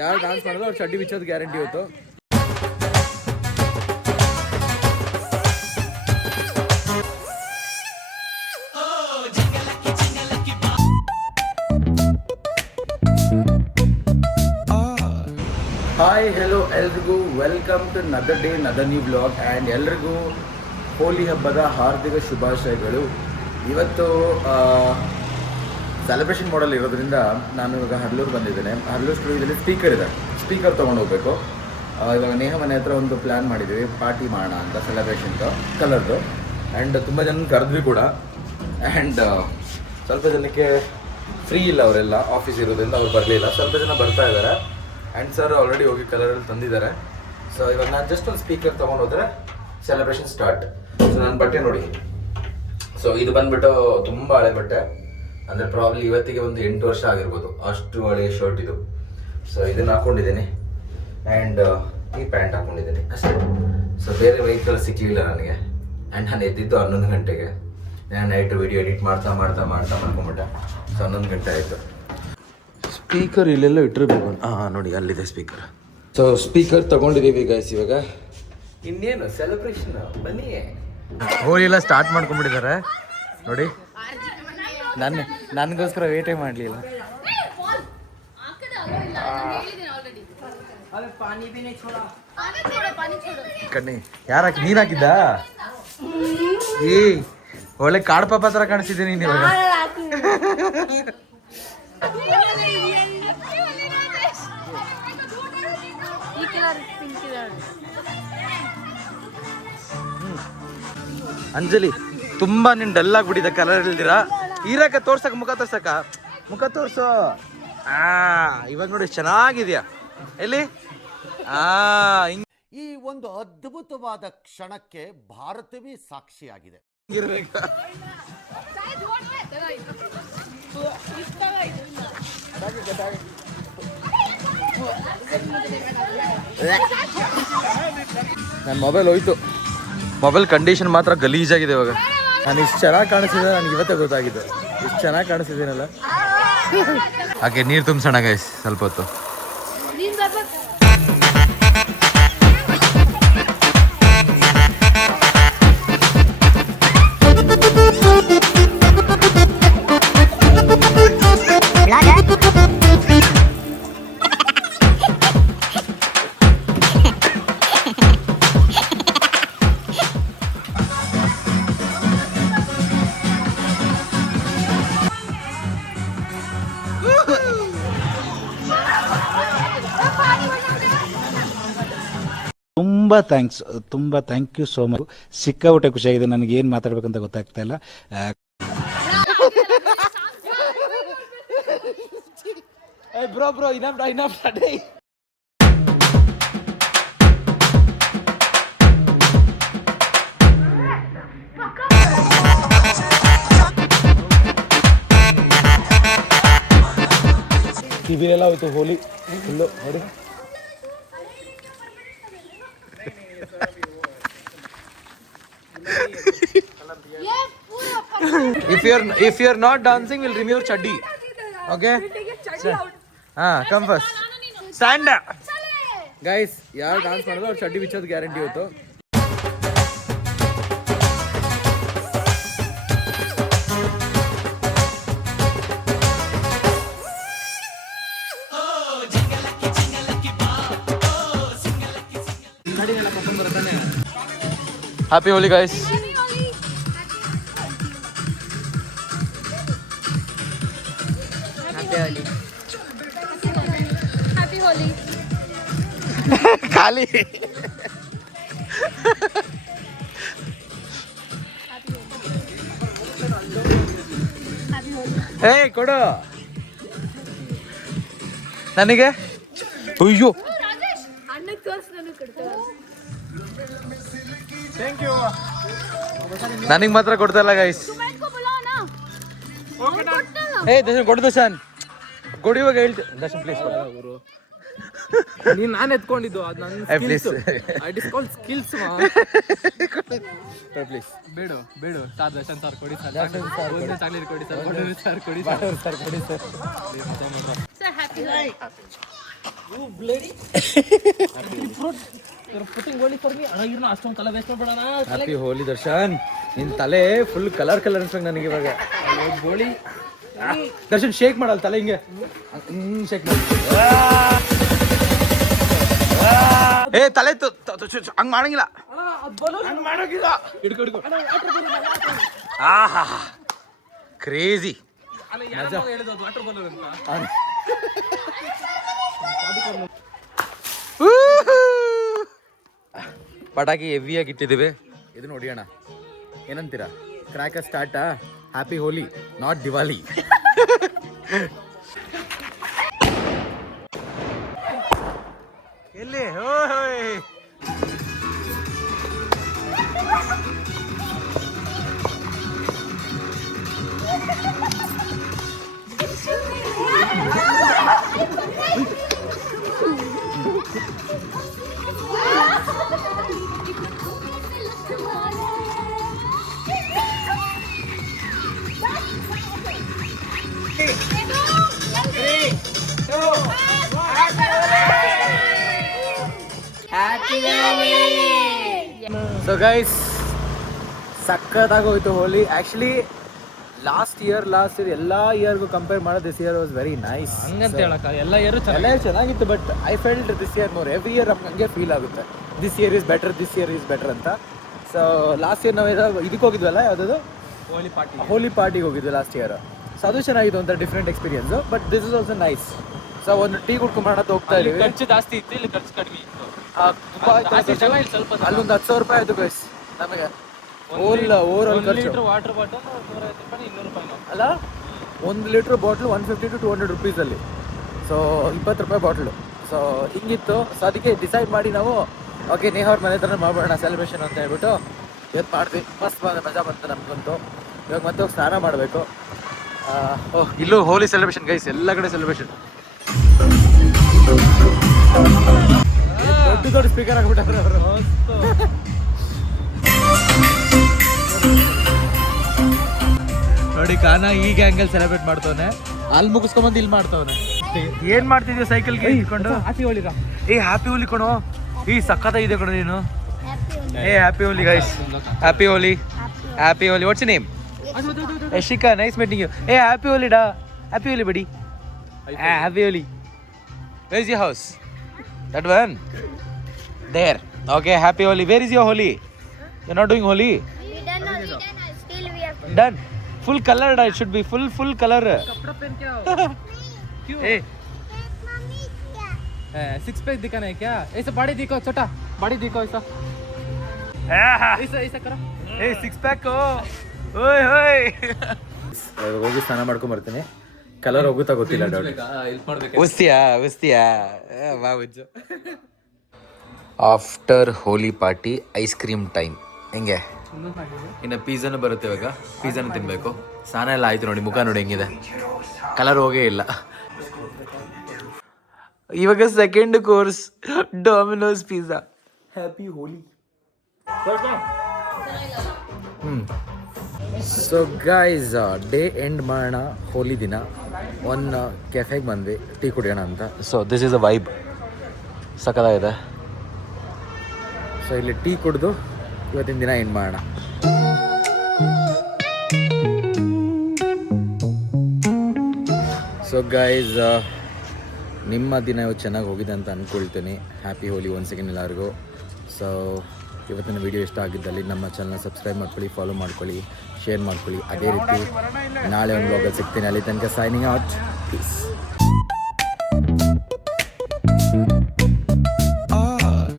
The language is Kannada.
ಯಾರು ಡಾನ್ಸ್ ಮಾಡೋದು ಅವ್ರು ಚಡ್ಡಿ ಬಿಚ್ಚೋದು ಗ್ಯಾರಂಟಿ ಇವತ್ತು. ಹಾಯ್ ಹೆಲೋ ಎಲ್ರಿಗೂ welcome to another day another new blog and ಎಲ್ರಿಗೂ ಹೋಲಿ ಹಬ್ಬದ ಹಾರ್ದಿಕ ಶುಭಾಶಯಗಳು. ಇವತ್ತು ಸೆಲೆಬ್ರೇಷನ್ ಮಾಡಲ್ ಇರೋದ್ರಿಂದ ನಾನು ಇವಾಗ ಹರ್ಲೂರು ಬಂದಿದ್ದೇನೆ. ಹರ್ಲೂರು ಸ್ಟುಡಿಯೋದಲ್ಲಿ ಸ್ಪೀಕರ್ ಇದೆ, ಸ್ಪೀಕರ್ ತೊಗೊಂಡು ಹೋಗ್ಬೇಕು. ಇವಾಗ ನೇಹ ಮನೆ ಹತ್ರ ಒಂದು ಪ್ಲ್ಯಾನ್ ಮಾಡಿದ್ದೀವಿ, ಪಾರ್ಟಿ ಮಾಡೋಣ ಅಂತ ಸೆಲೆಬ್ರೇಷನ್ದು ಕಲರ್ದು. ಆ್ಯಂಡ್ ತುಂಬ ಜನ ಕರೆದ್ವಿ ಕೂಡ. ಆ್ಯಂಡ್ ಸ್ವಲ್ಪ ಜನಕ್ಕೆ ಫ್ರೀ ಇಲ್ಲ, ಅವರೆಲ್ಲ ಆಫೀಸ್ ಇರೋದ್ರಿಂದ ಅವ್ರು ಬರಲಿಲ್ಲ. ಸ್ವಲ್ಪ ಜನ ಬರ್ತಾ ಇದ್ದಾರೆ. ಆ್ಯಂಡ್ ಸರ್ ಆಲ್ರೆಡಿ ಹೋಗಿ ಕಲರಲ್ಲಿ ತಂದಿದ್ದಾರೆ. ಸೊ ಇವಾಗ ನಾನು ಜಸ್ಟ್ ಒಂದು ಸ್ಪೀಕರ್ ತೊಗೊಂಡು ಹೋದರೆ ಸೆಲೆಬ್ರೇಷನ್ ಸ್ಟಾರ್ಟ್. ಸೊ ನನ್ನ ಬಟ್ಟೆ ನೋಡಿ. ಸೊ ಇದು ಬಂದುಬಿಟ್ಟು ತುಂಬ ಹಳೆ ಬಟ್ಟೆ, ಅಂದರೆ ಪ್ರಾಬ್ಲಿ ಇವತ್ತಿಗೆ ಒಂದು 8 ವರ್ಷ ಆಗಿರ್ಬೋದು, ಅಷ್ಟು ಹಳೆಯ ಶರ್ಟ್ ಇದು. ಸೊ ಇದನ್ನು ಹಾಕ್ಕೊಂಡಿದ್ದೀನಿ ಆ್ಯಂಡ್ ಈ ಪ್ಯಾಂಟ್ ಹಾಕ್ಕೊಂಡಿದ್ದೀನಿ ಅಷ್ಟೇ. ಸೊ ಬೇರೆ ವೆಹಿಕಲ್ ಸಿಕ್ಕಲಿಲ್ಲ ನನಗೆ. ಆ್ಯಂಡ್ ನಾನು ಎದ್ದಿದ್ದು 11 ಗಂಟೆಗೆ. ನಾನು ನೈಟ್ ವಿಡಿಯೋ ಎಡಿಟ್ ಮಾಡ್ತಾ ಮಾಡ್ಕೊಂಬಿಟ್ಟೆ. ಸೊ 11 ಗಂಟೆ ಆಯಿತು. ಸ್ಪೀಕರ್ ಇಲ್ಲೆಲ್ಲ ಇಟ್ಟಿರ್ಬೇಕು. ನೋಡಿ ಅಲ್ಲಿದೆ ಸ್ಪೀಕರ್. ಸೊ ಸ್ಪೀಕರ್ ತೊಗೊಂಡಿದ್ದೀವಿ ಗೈಸ್. ಇವಾಗ ಇನ್ನೇನು ಸೆಲೆಬ್ರೇಷನ್, ಬನ್ನಿ. ಹೋಳಿ ಎಲ್ಲ ಸ್ಟಾರ್ಟ್ ಮಾಡ್ಕೊಂಡ್ಬಿಟ್ಟಿದ್ದಾರೆ ನೋಡಿ. ನನಗೋಸ್ಕರ ವೇಟೇ ಮಾಡಲಿಲ್ಲ. ಕಣ್ಣಿ ಯಾರು ಹಾಕಿ? ನೀನು ಹಾಕಿದ್ದ? ಒಳ್ಳೆ ಕಾಡು ಪಾಪ ಹತ್ರ ಕಾಣಿಸ್ತಿದ್ದೀನಿ ನೀನು ಇವಾಗ. ಅಂಜಲಿ ತುಂಬಾ ನೀನು ಡಲ್ ಆಗ್ಬಿಟ್ಟಿದ್ದ ಕಲರ್ ಇಲ್ದಿರಾ. ಇರಕ ತೋರ್ಸಕ, ಮುಖ ತೋರ್ಸೋ. ಇವಾಗ ನೋಡಿ ಚೆನ್ನಾಗಿದ್ಯಾ. ಎಲ್ಲಿ ಈ ಒಂದು ಅದ್ಭುತವಾದ ಕ್ಷಣಕ್ಕೆ ಭಾರತವೇ ಸಾಕ್ಷಿಯಾಗಿದೆ. ನನ್ನ ಮೊಬೈಲ್ ಹೋಯ್ತು. ಮೊಬೈಲ್ ಕಂಡೀಷನ್ ಮಾತ್ರ ಗಲೀಜಾಗಿದೆ ಇವಾಗ. ನಾನು ಇಷ್ಟು ಚೆನ್ನಾಗಿ ಕಾಣಿಸಿದೆ, ನನಗೆ ಇವತ್ತೇ ಗೊತ್ತಾಗಿದ್ದು. ಇಷ್ಟು ಚೆನ್ನಾಗಿ ಕಾಣಿಸಿದ್ದೀನಲ್ಲ. ಹಾಗೆ ನೀರು ತುಂಬಿಸೋಣ ಗೈಸ್ ಸ್ವಲ್ಪ ಹೊತ್ತು. ತುಂಬ ಥ್ಯಾಂಕ್ ಯು ಸೋ ಮಚ್. ಸಿಕ್ಕಾಬಿಟ್ಟೆ ಖುಷಿಯಾಗಿದೆ. ನನಗೆ ಏನು ಮಾತಾಡ್ಬೇಕಂತ ಗೊತ್ತಾಗ್ತಾ ಇಲ್ಲ. Bro enough study. ಟಿವಿಲೆಲ್ಲ ಹೋಯ್ತು ಹೋಲಿ ಫುಲ್ಲು ನೋಡಿ. If you're not dancing, we'll remove chaddi. Okay? Come first. Stand up. Guys, ಯಾರು ಡಾನ್ಸ್ ಮಾಡೋದು ಅವ್ರು ಚಡ್ಡಿ ಬಿಚ್ಚೋದು ಗ್ಯಾರಂಟಿ ಇವತ್ತು. Happy Holi guys. ಖಾಲಿ ಕೊಡು ನನಗೆ. ಅಯ್ಯೋ ನನಗೆ ಮಾತ್ರ ಕೊಡ್ತಾ ಇಲ್ಲ ಗೈಸ್. ದರ್ಶನ್ ಕೊಡು, ದರ್ಶನ್ ಕೊಡು. ಇವಾಗ ಹೇಳ್ತೀನಿ ದರ್ಶನ್ ಪ್ಲೀಸ್. ನೀನ್ ನಾನು ಎತ್ಕೊಂಡಿದ್ದು ಅದು ನನ್ನ please. It is called skills please. ಬೇಡು ಸರ್ ದರ್ಶನ್ ಸರ್ ಕೊಡಿ ಸರ್, ಚಾಕ್ಲೇಟ್ ಕೊಡಿ ಸರ್, ಸರ್ ಕೊಡಿ ಸರ್ ಕೊಡಿ ಸರ್. Sir, happy Holi. ಅಷ್ಟೊಂದು ಕಲ ವೇಸ್ಟ್ ಮಾಡ್ಬೇಡಣ. ಹ್ಯಾಪಿ ಹೋಲಿ ದರ್ಶನ್. ನಿನ್ ತಲೆ ಫುಲ್ ಕಲರ್ ಅನ್ಸ್ಬೇಕು ನನಗೆ ಇವಾಗ. ಗೋಳಿ ದರ್ಶನ್ ಶೇಕ್ ಮಾಡಲ್ಲ ತಲೆ ಹಿಂಗೆ ಶೇಕ್ ಮಾಡಿ. ಏ ತಲೆ ಹಂಗ್ ಮಾಡಂಗಿಲ್ಲ, ಹಂಗ್ ಮಾಡಂಗಿಲ್ಲ. ಹಿಡ್ಕೊ ಆಹಾ ಕ್ರೇಜಿ. ಹೇಳಿದ್ದು ವಾಟರ್ ಬಲೂನ್ ಅಂತ. ಪಟಾಕಿ ಹೆವಿಯಾಗಿ ಇಟ್ಟಿದ್ದೇವೆ. ಇದನ್ನ ಹೊಡಿಯೋಣ, ಏನಂತೀರಾ? ಕ್ರ್ಯಾಕರ್ ಸ್ಟಾರ್ಟಾ? Happy Holi, not Diwali. ಎಲ್ಲಿ ಹೋಯ್ ಸೊ ಗೈಸ್, ಸಕ್ಕತ್ತಾಗೋಯ್ತು ಹೋಲಿ. ಆ್ಯಕ್ಚುಲಿ ಲಾಸ್ಟ್ ಇಯರ್ ಎಲ್ಲ ಇಯರ್ಗೂ ಕಂಪೇರ್ ಮಾಡೋದು this year was very nice. ಹಂಗಂತ ಹೇಳಕ್ಕ ಎಲ್ಲ ಇಯರ್ ಎಲ್ಲ ಚೆನ್ನಾಗಿತ್ತು, but I felt this year more. Every year ನಮ್ಗೆ ಹಂಗೆ ಫೀಲ್ ಆಗುತ್ತೆ, ದಿಸ್ ಇಯರ್ ಈಸ್ ಬೆಟರ್ ಅಂತ. ಸೊ ಲಾಸ್ಟ್ ಇಯರ್ ನಾವು ಇದಕ್ಕೆ ಹೋಗಿದ್ವಲ್ಲ, ಯಾವುದದು ಹೋಲಿ ಪಾರ್ಟಿಗೆ ಹೋಗಿದ್ವಿ ಲಾಸ್ಟ್ ಇಯರ್. ಸೊ ಅದು ಚೆನ್ನಾಗಿತ್ತು, ಒಂಥರ different experience. But this is also nice. So ಒಂದು ಟೀ ಕುಡ್ಕೊಂಡು ಅಂತ ಹೋಗ್ತಾ ಇದೀವಿ. ಖರ್ಚು ಜಾಸ್ತಿ ಇತ್ತು, ಇಲ್ಲಿ ಖರ್ಚು ಕಡಿಮೆ ಇತ್ತು. ಸ್ವಲ್ಪ ಅಲ್ಲೊಂದು 10,000 ರೂಪಾಯಿ ಆಯ್ತು ಗೈಸ್ ನಮಗೆ. ಓವರ್ ಖರ್ಚು. ವಾಟರ್ ಬಾಟಲ್ 150 ರೂಪಾಯಿ 200 ರೂಪಾಯಿ ಅಲ್ಲ, 1 litre bottle 150 to 200 rupees. So 20 ರೂಪಾಯಿ ಬಾಟ್ಲು. ಸೊ ಹಿಂಗಿತ್ತು. ಸೊ ಅದಕ್ಕೆ ಡಿಸೈಡ್ ಮಾಡಿ ನಾವು ಓಕೆ ನೇಹ ಅವ್ರ ಮನೆ ಹತ್ರ ಮಾಡೋಣ ಸೆಲೆಬ್ರೇಷನ್ ಅಂತ ಹೇಳ್ಬಿಟ್ಟು ಇವತ್ತು ಮಾಡಿದ್ವಿ. ಮಸ್ತ್ ಮಜಾ ಬಂತು ನಮಗಂತೂ. ಇವಾಗ ಮತ್ತೆ ಹೋಗಿ ಸ್ನಾನ ಮಾಡಬೇಕು. ಇಲ್ಲೂ ಹೋಲಿ ಸೆಲೆಬ್ರೇಷನ್ ಗೈಸ್, ಎಲ್ಲ ಕಡೆ ಸೆಲೆಬ್ರೇಷನ್. ದೊಡ್ಡ ಸ್ಪೀಕರ್ ಆಗ್ಬಿಟ್ಟಾರೆ ಅವರು. ನೋಡಿ ಕಾನ ಈ ಗ್ಯಾಂಗಲ್ ಸೆಲೆಬ್ರೇಟ್ ಮಾಡ್ತವನೆ. ಅಲ್ಲಿ ಮುಗಿಸ್ಕೊಂಬಂದು ಇಲ್ಲಿ ಮಾಡ್ತವನೆ. ಏನ್ ಮಾಡ್ತಿದ್ಯೋ ಸೈಕಲ್ಗೆ ಇಟ್ಕೊಂಡು? ಹ್ಯಾಪಿ ಹೋಲಿ. ಏ ಹ್ಯಾಪಿ ಹೋಲಿ ಕಣೋ. ಈ ಸಖತ್ತ ಇದೆ ಕಣೋ ನೀನು. ಏ happy Holi guys, happy Holi. Happy Holi. What's name? Yashika, nice meeting you. ಏ ಹ್ಯಾಪಿ ಹೋಲಿ ಡಾ. Happy Holi buddy. Happy Holi. Where is your house? That one there. Okay, happy Holi. Where is your Holi? You are not doing Holi? Done. Full colored. It should be full color. कपड़ा पहन के आओ. क्यों? ए 6 पैक दिखाना है क्या? ऐसा बॉडी दिखाओ, छोटा बॉडी दिखाओ. ऐसा करो. ए 6 पैक ಓಯ್ ಓಯ್. ಹೋಗಿ ಸ್ನಾನ ಮಾಡ್ಕೊಂಡ್ ಬರ್ತೀನಿ. ಕಲರ್ ಹೋಗುತ್ತಾ ಗೊತ್ತಿಲ್ಲ. ಉಸ್ತಿಯಾ ವಾ ಉಜ್ಜು. ಆಫ್ಟರ್ ಹೋಲಿ ಪಾರ್ಟಿ ಐಸ್ ಕ್ರೀಮ್ ಟೈಮ್. ಹೆಂಗೆ ಇನ್ನು ಪಿಜ್ಜಾನು ಬರುತ್ತೆ. ಇವಾಗ ಪಿಜ್ಜಾನು ತಿನ್ಬೇಕು. ಸ್ನಾನ ಎಲ್ಲ ಆಯ್ತು. ನೋಡಿ ಮುಖ ನೋಡಿ ಹೆಂಗಿದೆ, ಕಲರ್ ಹೋಗೇ ಇಲ್ಲ. ಇವಾಗ second course Domino's pizza. Happy Holi. So guys, day end ಮಾಡೋಣ ಹೋಲಿ ದಿನ. ಒಂದು ಕೆಫೆಗೆ ಬಂದ್ವಿ ಟೀ ಕುಡಿಯೋಣ ಅಂತ. So this is a vibe, ಸಕ್ಕತ್ತಾಗಿದೆ. ಸೊ ಇಲ್ಲಿ ಟೀ ಕುಡಿದು ಇವತ್ತಿನ ದಿನ ಎಂಡ್ ಮಾಡೋಣ. ಸೊ ಗೈಸ್, ನಿಮ್ಮ ದಿನ ಇವತ್ತು ಚೆನ್ನಾಗಿ ಹೋಗಿದೆ ಅಂತ ಅಂದ್ಕೊಳ್ತೀನಿ. ಹ್ಯಾಪಿ ಹೋಲಿ ಒನ್ಸ್ ಅಗೇನ್ ಎಲ್ಲರಿಗೂ. ಸೊ ಇವತ್ತಿನ ವಿಡಿಯೋ ಇಷ್ಟ ಆಗಿದ್ದಲ್ಲಿ ನಮ್ಮ ಚಾನಲ್ನ ಸಬ್ಸ್ಕ್ರೈಬ್ ಮಾಡ್ಕೊಳ್ಳಿ, ಫಾಲೋ ಮಾಡ್ಕೊಳ್ಳಿ, ಶೇರ್ ಮಾಡ್ಕೊಳ್ಳಿ. ಅದೇ ರೀತಿ ನಾಳೆ ಒಂದು ವ್ಲಾಗಲ್ಲಿ ಸಿಗ್ತೀನಿ. ಅಲ್ಲಿ ತನಕ ಸೈನಿಂಗ್ ಔಟ್. ಪೀಸ್.